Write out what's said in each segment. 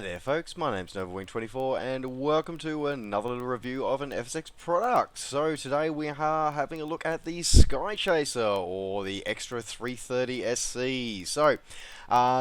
Hi there folks, my name's NovaWing24 and welcome to another little review of an FSX product. So today we are having a look at the Skychaser or the Extra 330 SC. So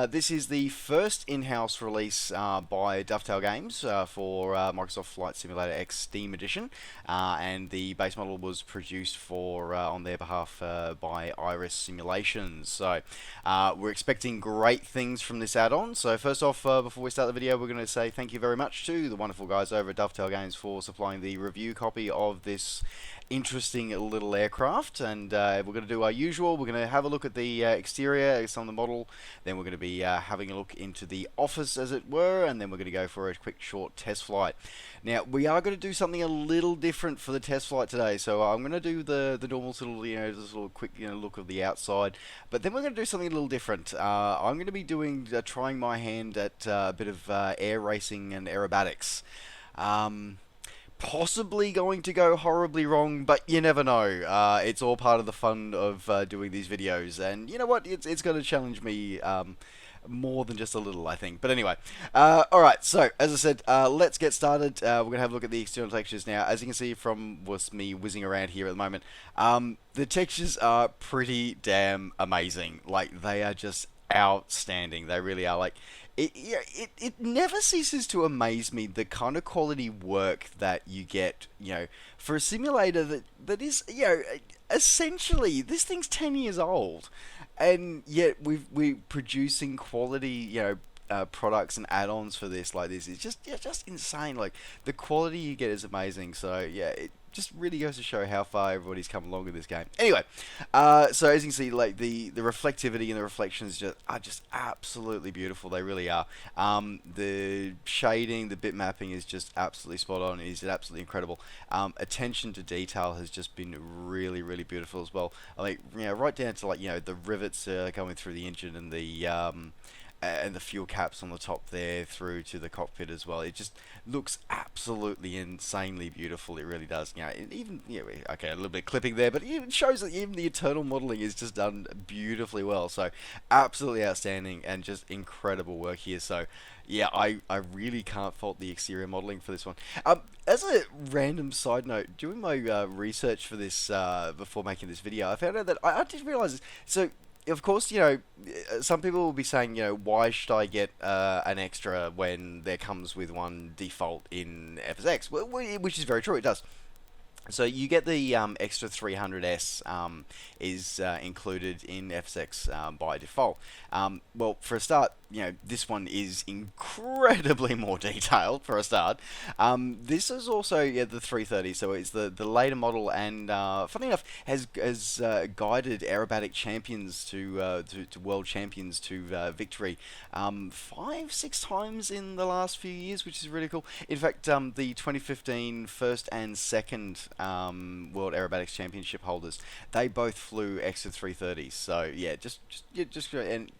this is the first in-house release by Dovetail Games for Microsoft Flight Simulator X Steam Edition, and the base model was produced for on their behalf by Iris Simulations. So we're expecting great things from this add-on. So first off, before we start the video, we're going to say thank you very much to the wonderful guys over at Dovetail Games for supplying the review copy of this interesting little aircraft. And we're going to do our usual. We're going to have a look at the exterior, some of the model, then we're going to be having a look into the office, as it were, and then we're going to go for a quick short test flight. Now we are going to do something a little different for the test flight today. So I'm going to do the normal sort of this little quick look of the outside, but then we're going to do something a little different. I'm going to be doing trying my hand at a bit of air racing and aerobatics. Possibly going to go horribly wrong, but you never know. It's all part of the fun of doing these videos, and you know what? It's going to challenge me more than just a little, I think. But anyway, alright, so as I said, let's get started. We're going to have a look at the external textures now. As you can see from me whizzing around here at the moment, the textures are pretty damn amazing. Like, they are just outstanding. They really are. Like, it never ceases to amaze me the kind of quality work that you get, for a simulator that is, essentially, this thing's 10 years old, and yet we're producing quality, products and add-ons for this like this. It's just insane. Like, the quality you get is amazing. So yeah, it just really goes to show how far everybody's come along with this game. Anyway, so as you can see, like the reflectivity and the reflections are just absolutely beautiful. They really are. The shading, the bit mapping is just absolutely spot on. It is absolutely incredible. Attention to detail has just been really, really beautiful as well. I mean, right down to the rivets going through the engine and the fuel caps on the top there through to the cockpit as well. It just looks absolutely insanely beautiful. It really does. Even okay, a little bit of clipping there, but it shows that even the internal modeling is just done beautifully well. So absolutely outstanding and just incredible work here. So yeah, I really can't fault the exterior modeling for this one. As a random side note, doing my research for this before making this video, I found out that I didn't realize this. So of course, some people will be saying, why should I get an extra when there comes with one default in FSX? Well, which is very true, it does. So you get the extra 300S is included in FSX by default. Well, for a start, this one is incredibly more detailed for a start. This is also the 330, so it's the later model, and funny enough, has guided aerobatic champions to world champions to victory 5-6 times in the last few years, which is really cool. In fact, the 2015 first and second World Aerobatics Championship holders, they both flew extra 330s. So yeah, just and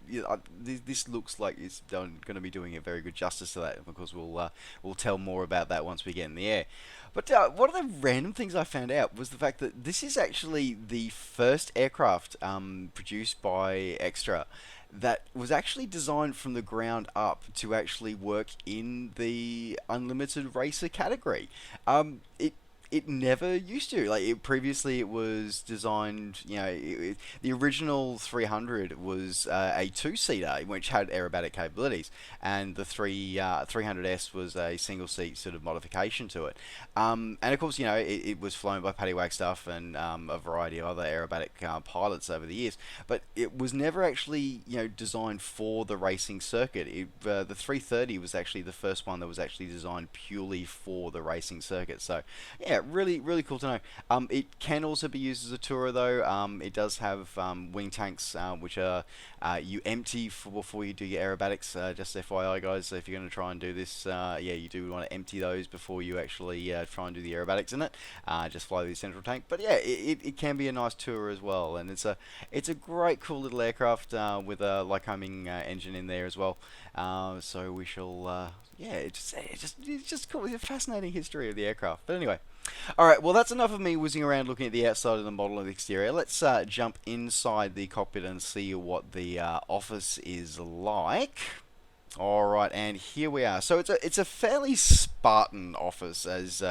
this looks like it's going to be doing a very good justice to that, because we'll tell more about that once we get in the air. But one of the random things I found out was the fact that this is actually the first aircraft produced by Extra that was actually designed from the ground up to actually work in the unlimited racer category. It never used to. Previously it was designed, the original 300 was a two-seater, which had aerobatic capabilities, and the 300S was a single-seat sort of modification to it. And of course, it was flown by Paddy Wagstaff and a variety of other aerobatic pilots over the years, but it was never actually, designed for the racing circuit. The 330 was actually the first one that was actually designed purely for the racing circuit. So, yeah, really, really cool to know. It can also be used as a tourer, though. It does have wing tanks, which are you empty before you do your aerobatics. Just FYI, guys, so if you're going to try and do this, you do want to empty those before you actually try and do the aerobatics in it. Just fly the central tank. But yeah, it can be a nice tourer as well, and it's a great, cool little aircraft with a Lycoming engine in there as well. So we shall, it's just cool. It's a fascinating history of the aircraft. But anyway. Alright, well that's enough of me whizzing around looking at the outside of the model and the exterior. Let's jump inside the cockpit and see what the office is like. All right, and here we are. So it's a fairly Spartan office, as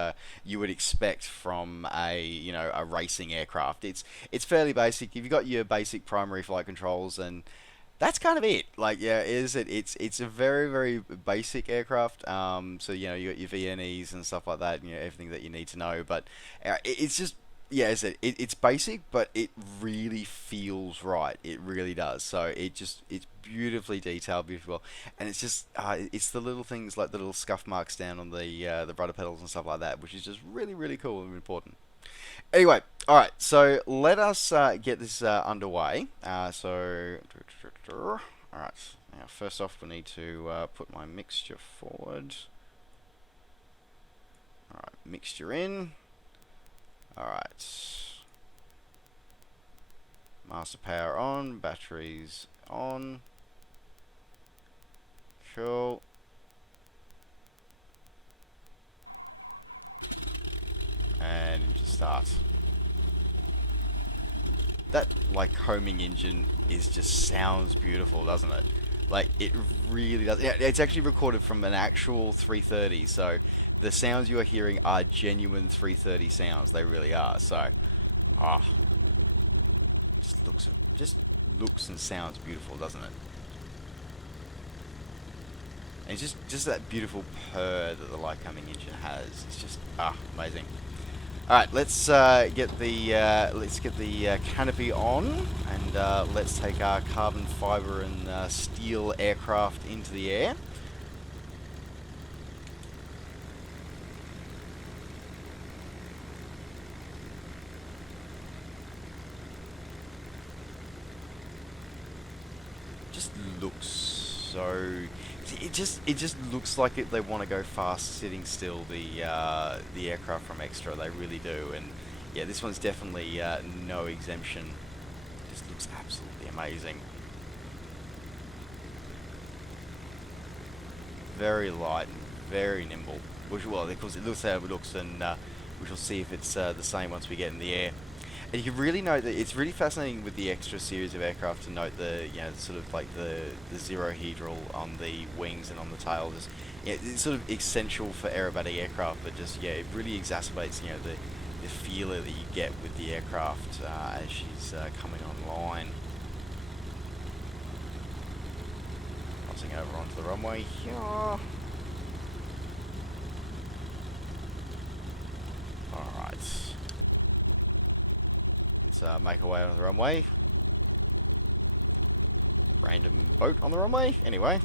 you would expect from a a racing aircraft. It's fairly basic. You've got your basic primary flight controls, and that's kind of it. Like, yeah, is it? It's a very basic aircraft. So you got your VNEs and stuff like that, and everything that you need to know. But it's just, yeah, is it's basic, but it really feels right. It really does. So it's beautifully detailed, beautiful, and it's just it's the little things like the little scuff marks down on the rudder pedals and stuff like that, which is just really cool and important. Anyway, all right. So let us get this underway. All right. Now, first off, we need to put my mixture forward. All right, mixture in. All right. Master power on. Batteries on. Cool. And start. That like homing engine just sounds beautiful, doesn't it? Like, it really does. Yeah, it's actually recorded from an actual 330, so the sounds you are hearing are genuine 330 sounds. They really are. So, oh, just looks and sounds beautiful, doesn't it? And it's just that beautiful purr that the Lycoming engine has. It's just amazing. All right, let's get the canopy on, and let's take our carbon fiber and steel aircraft into the air. Just looks so. It just looks like they want to go fast sitting still. The aircraft from Extra, they really do, and yeah, this one's definitely no exemption. It just looks absolutely amazing. Very light and very nimble. Which, well, of course, it looks how it looks, and we shall see if it's the same once we get in the air. And you can really note that it's really fascinating with the Extra series of aircraft to note the sort of like the zero hedral on the wings and on the tail. Just it's sort of essential for aerobatic aircraft, but just it really exacerbates the feeler that you get with the aircraft as she's coming online. Crossing over onto the runway here. All right. Make our way on the runway. Random boat on the runway. Anyway.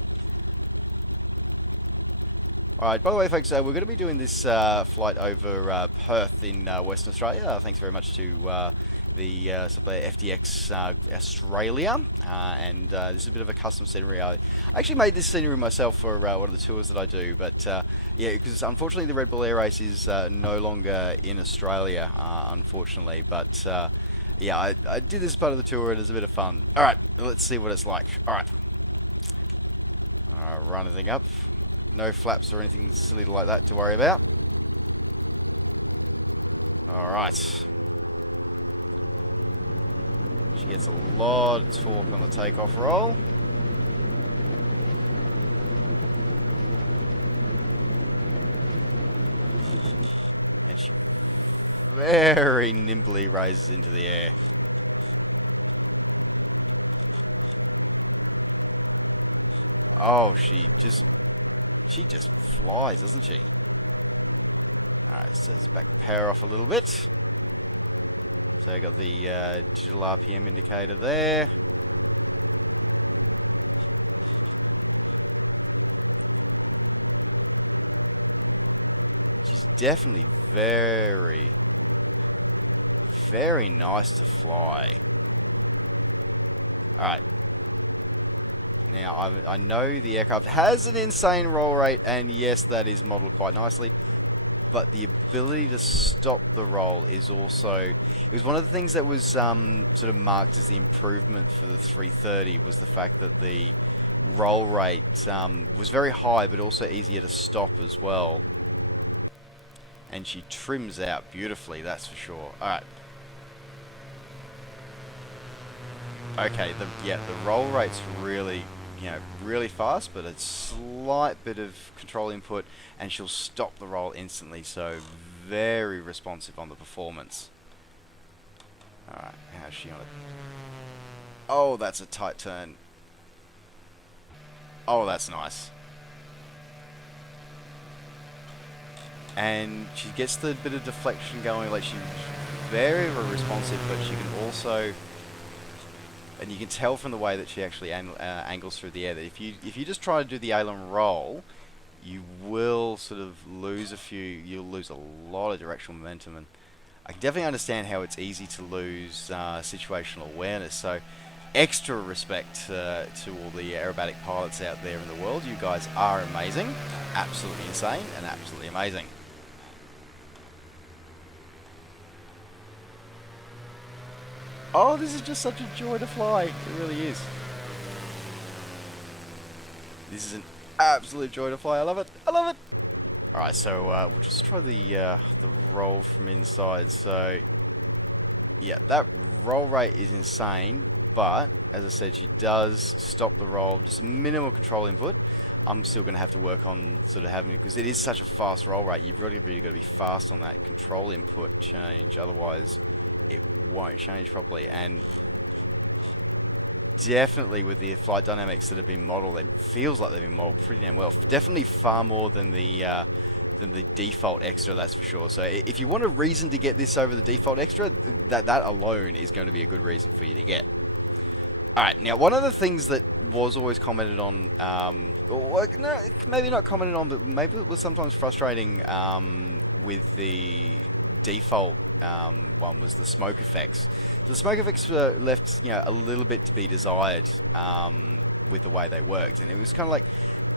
Alright, by the way, folks, we're going to be doing this flight over Perth in Western Australia. Thanks very much to the FTX Australia. And this is a bit of a custom scenery. I actually made this scenery myself for one of the tours that I do. But yeah, because unfortunately the Red Bull Air Race is no longer in Australia, unfortunately. But yeah, I did this part of the tour and it's a bit of fun. Alright, let's see what it's like. Alright. Run everything up. No flaps or anything silly like that to worry about. Alright. She gets a lot of torque on the takeoff roll. Very nimbly raises into the air. Oh, she just flies, doesn't she? Alright, so let's back the power off a little bit. So I got the digital RPM indicator there. She's definitely very nice to fly. Alright. Now, I know the aircraft has an insane roll rate, and yes, that is modeled quite nicely, but the ability to stop the roll is one of the things that was sort of marked as the improvement for the 330 was the fact that the roll rate was very high, but also easier to stop as well. And she trims out beautifully, that's for sure. Alright. Okay, the roll rate's really you know, really fast, but a slight bit of control input, and she'll stop the roll instantly. So very responsive on the performance. All right, how's she on it? Oh, that's a tight turn. Oh, that's nice. And she gets the bit of deflection going, like she's very responsive, but she can also, and you can tell from the way that she actually angles through the air, that if you just try to do the aileron roll, you will sort of lose you'll lose a lot of directional momentum, and I can definitely understand how it's easy to lose situational awareness. So extra respect to all the aerobatic pilots out there in the world. You guys are amazing, absolutely insane, and absolutely amazing. Oh, this is just such a joy to fly. It really is. This is an absolute joy to fly. I love it. I love it. Alright, so we'll just try the roll from inside. So, yeah, that roll rate is insane. But, as I said, she does stop the roll. Just a minimum control input. I'm still going to have to work on sort of having, because it is such a fast roll rate. You've really got to be fast on that control input change. Otherwise, change properly. And definitely with the flight dynamics that have been modelled, it feels like they've been modelled pretty damn well. Definitely far more than the default extra, that's for sure. So if you want a reason to get this over the default extra, that alone is going to be a good reason for you to get. Alright, now one of the things that was always commented on, well, no, maybe not commented on, but maybe it was sometimes frustrating with the default one, was the smoke effects. The smoke effects were left, you know, a little bit to be desired with the way they worked, and it was kind of like,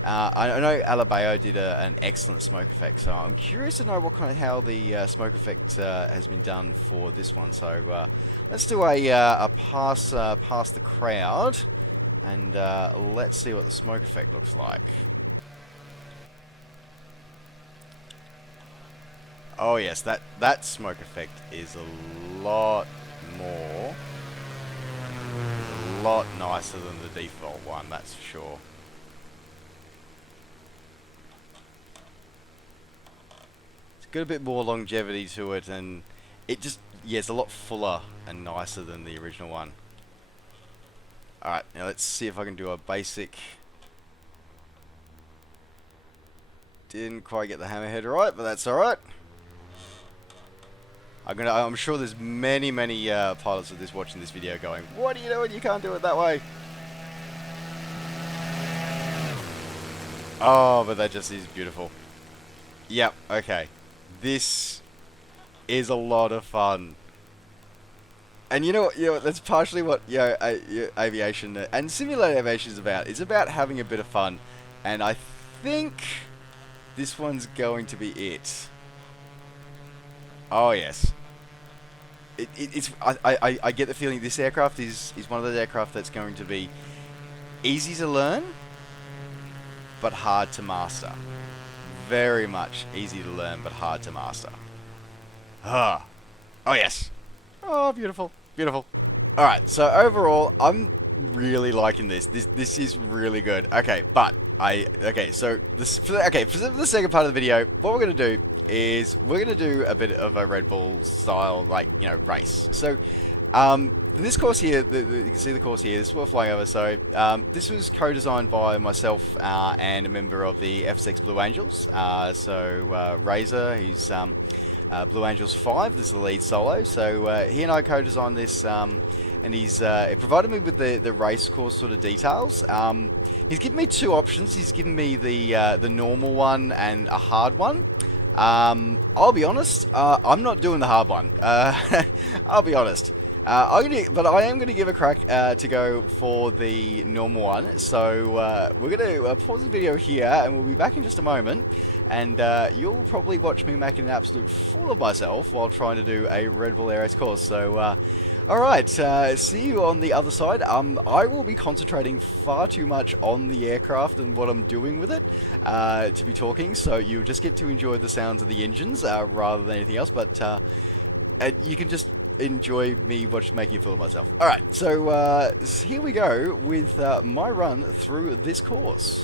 I know Aerobatics did an excellent smoke effect, so I'm curious to know how the smoke effect has been done for this one. So let's do a pass the crowd, and let's see what the smoke effect looks like. Oh yes, that smoke effect is a lot nicer than the default one, that's for sure. It's got a bit more longevity to it, and it just, yeah, it's a lot fuller and nicer than the original one. Alright, now let's see if I can do a basic. Didn't quite get the hammerhead right, but that's alright. I'm sure there's many pilots of this watching this video going, what are you doing? You can't do it that way. Oh, but that just is beautiful. Yep, okay. This is a lot of fun. And you know what, that's partially what aviation and simulated aviation is about. It's about having a bit of fun. And I think this one's going to be it. Oh yes. I get the feeling this aircraft is one of those aircraft that's going to be easy to learn, but hard to master. Very much easy to learn, but hard to master. Ah. Oh yes. Oh, beautiful, beautiful. All right. So overall, I'm really liking this. This is really good. Okay, but So for the second part of the video, what we're gonna do is we're gonna do a bit of a Red Bull style, race. So this course here, the course here, this we're flying over. So this was co-designed by myself and a member of the FSX Blue Angels. Razor is Blue Angels 5. This is the lead solo. So he and I co-designed this. And he's provided me with the race course sort of details. He's given me two options. He's given me the normal one and a hard one. I'll be honest, I'm not doing the hard one. I'll be honest. But I am going to give a crack to go for the normal one. So we're going to pause the video here, and we'll be back in just a moment. And you'll probably watch me make an absolute fool of myself while trying to do a Red Bull Air Race course. So. Alright, see you on the other side. I will be concentrating far too much on the aircraft and what I'm doing with it to be talking, so you just get to enjoy the sounds of the engines rather than anything else, but and you can just enjoy me making a film of myself. Alright, so here we go with my run through this course.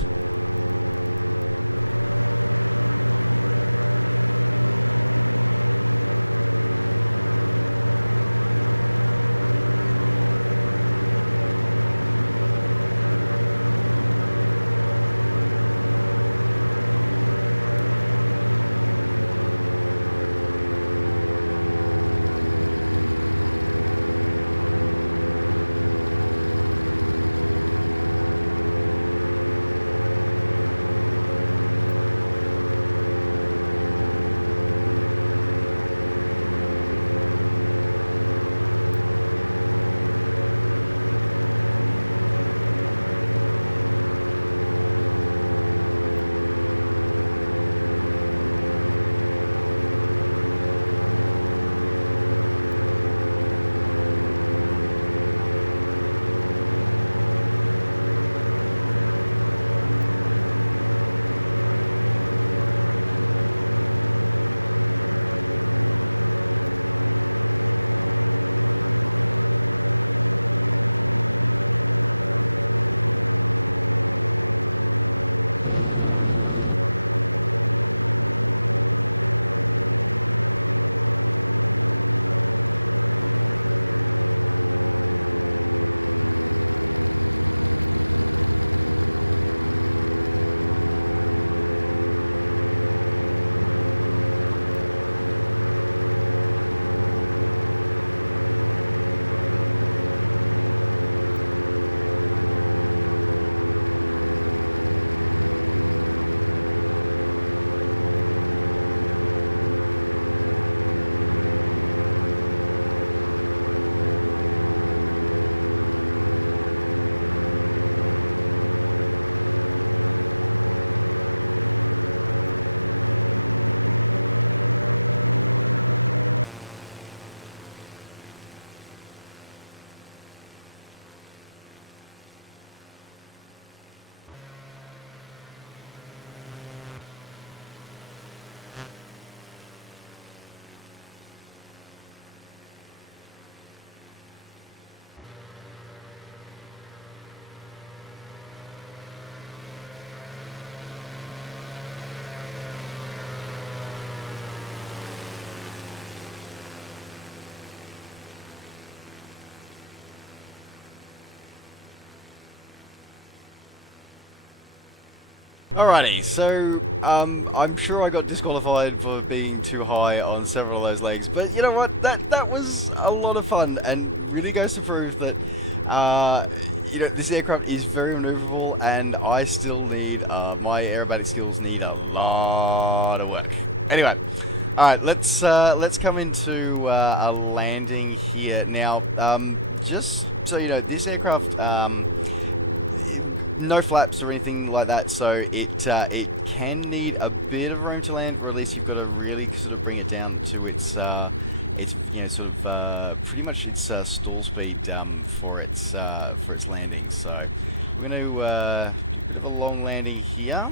Alrighty, so I'm sure I got disqualified for being too high on several of those legs, but you know what? That was a lot of fun, and really goes to prove that you know, this aircraft is very maneuverable, and I still need my aerobatic skills need a lot of work. Anyway, all right, let's come into a landing here now. Just so you know, this aircraft. No flaps or anything like that, so it can need a bit of room to land, or at least you've got to really sort of bring it down to its you know, sort of pretty much its stall speed for its landing. So I'm going to have a long landing here,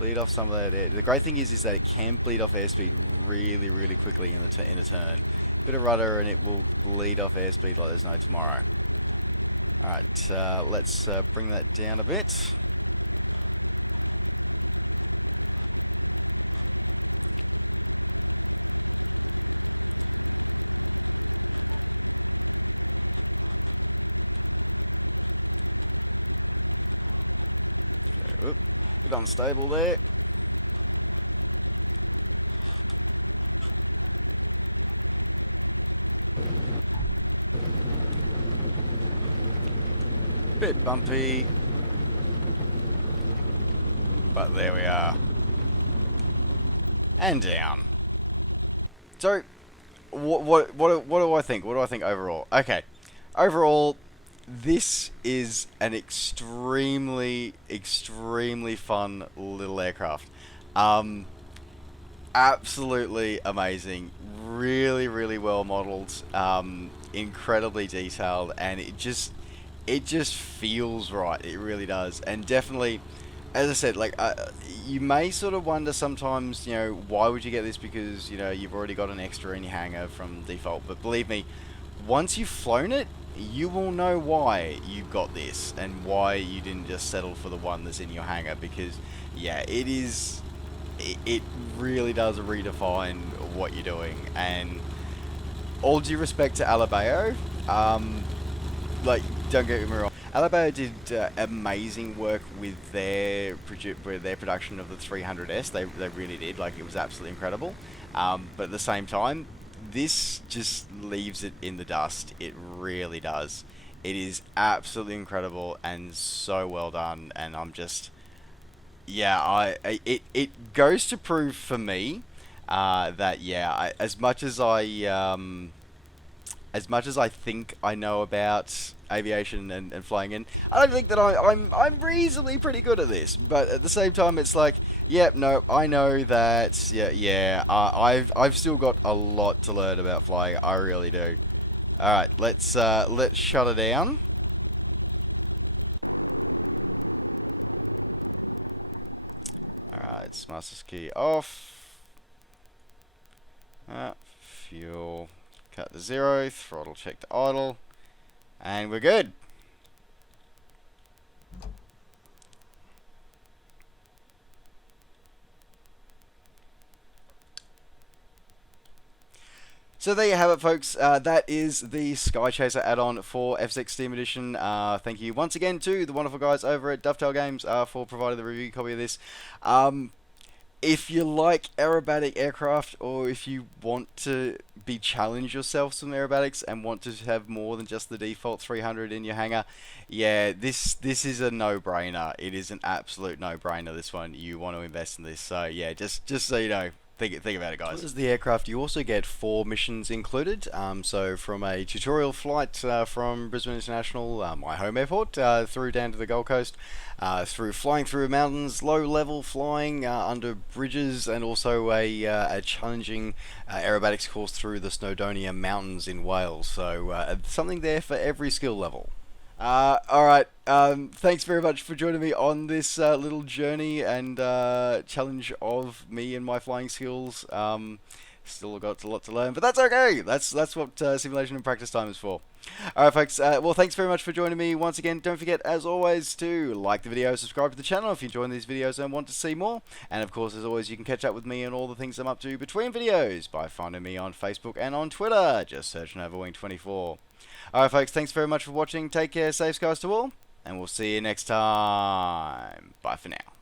bleed off some of that air. The great thing is that it can bleed off airspeed really quickly once I hit a turn. Bit of rudder and it will bleed off airspeed like there's no tomorrow. Alright, let's bring that down a bit. Oop, unstable there. Bit bumpy, but there we are, and down. So, what do I think? What do I think overall? Okay, overall, this is an extremely fun little aircraft. Absolutely amazing, really well modeled, incredibly detailed, and it just feels right. It really does. And definitely, as I said, like you may sort of wonder sometimes, you know, why would you get this, because you know you've already got an extra in your hangar from default. But believe me, once you've flown it, you will know why you got this and why you didn't just settle for the one that's in your hangar, because yeah, it really does redefine what you're doing. And all due respect to Alabao, like, don't get me wrong, Alabao did amazing work with their production of the 300S. They really did. Like, it was absolutely incredible. But at the same time, this just leaves it in the dust. It really does. It is absolutely incredible and so well done. And I'm just, yeah, it goes to prove for me that yeah, as much as I think I know about aviation and flying in, I don't think that I'm reasonably pretty good at this. But at the same time, it's like, yep, no, I know that, I've still got a lot to learn about flying. I really do. All right, let's shut it down. All right, master's key off. Fuel. Cut to 0, throttle check to idle, and we're good. So there you have it, folks. That is the Skychaser add-on for FSX Steam Edition. Thank you once again to the wonderful guys over at Dovetail Games for providing the review copy of this. If you like aerobatic aircraft, or if you want to be challenged yourself some aerobatics and want to have more than just the default 300 in your hangar, yeah, this is a no-brainer. It is an absolute no-brainer, this one. You want to invest in this. So yeah, just so you know, think about it, guys. This is the aircraft. You also get 4 missions included. So from a tutorial flight from Brisbane International, my home airport, through down to the Gold Coast, through flying through mountains, low-level flying under bridges, and also a challenging aerobatics course through the Snowdonia Mountains in Wales. So something there for every skill level. Alright, thanks very much for joining me on this little journey and challenge of me and my flying skills. Still got a lot to learn, but that's okay. That's what simulation and practice time is for. Alright, folks, well, thanks very much for joining me once again. Don't forget, as always, to like the video, subscribe to the channel if you're enjoying these videos and want to see more. And of course, as always, you can catch up with me and all the things I'm up to between videos by finding me on Facebook and on Twitter. Just search Novawing24. Alright, folks, thanks very much for watching. Take care, safe skies to all, and we'll see you next time. Bye for now.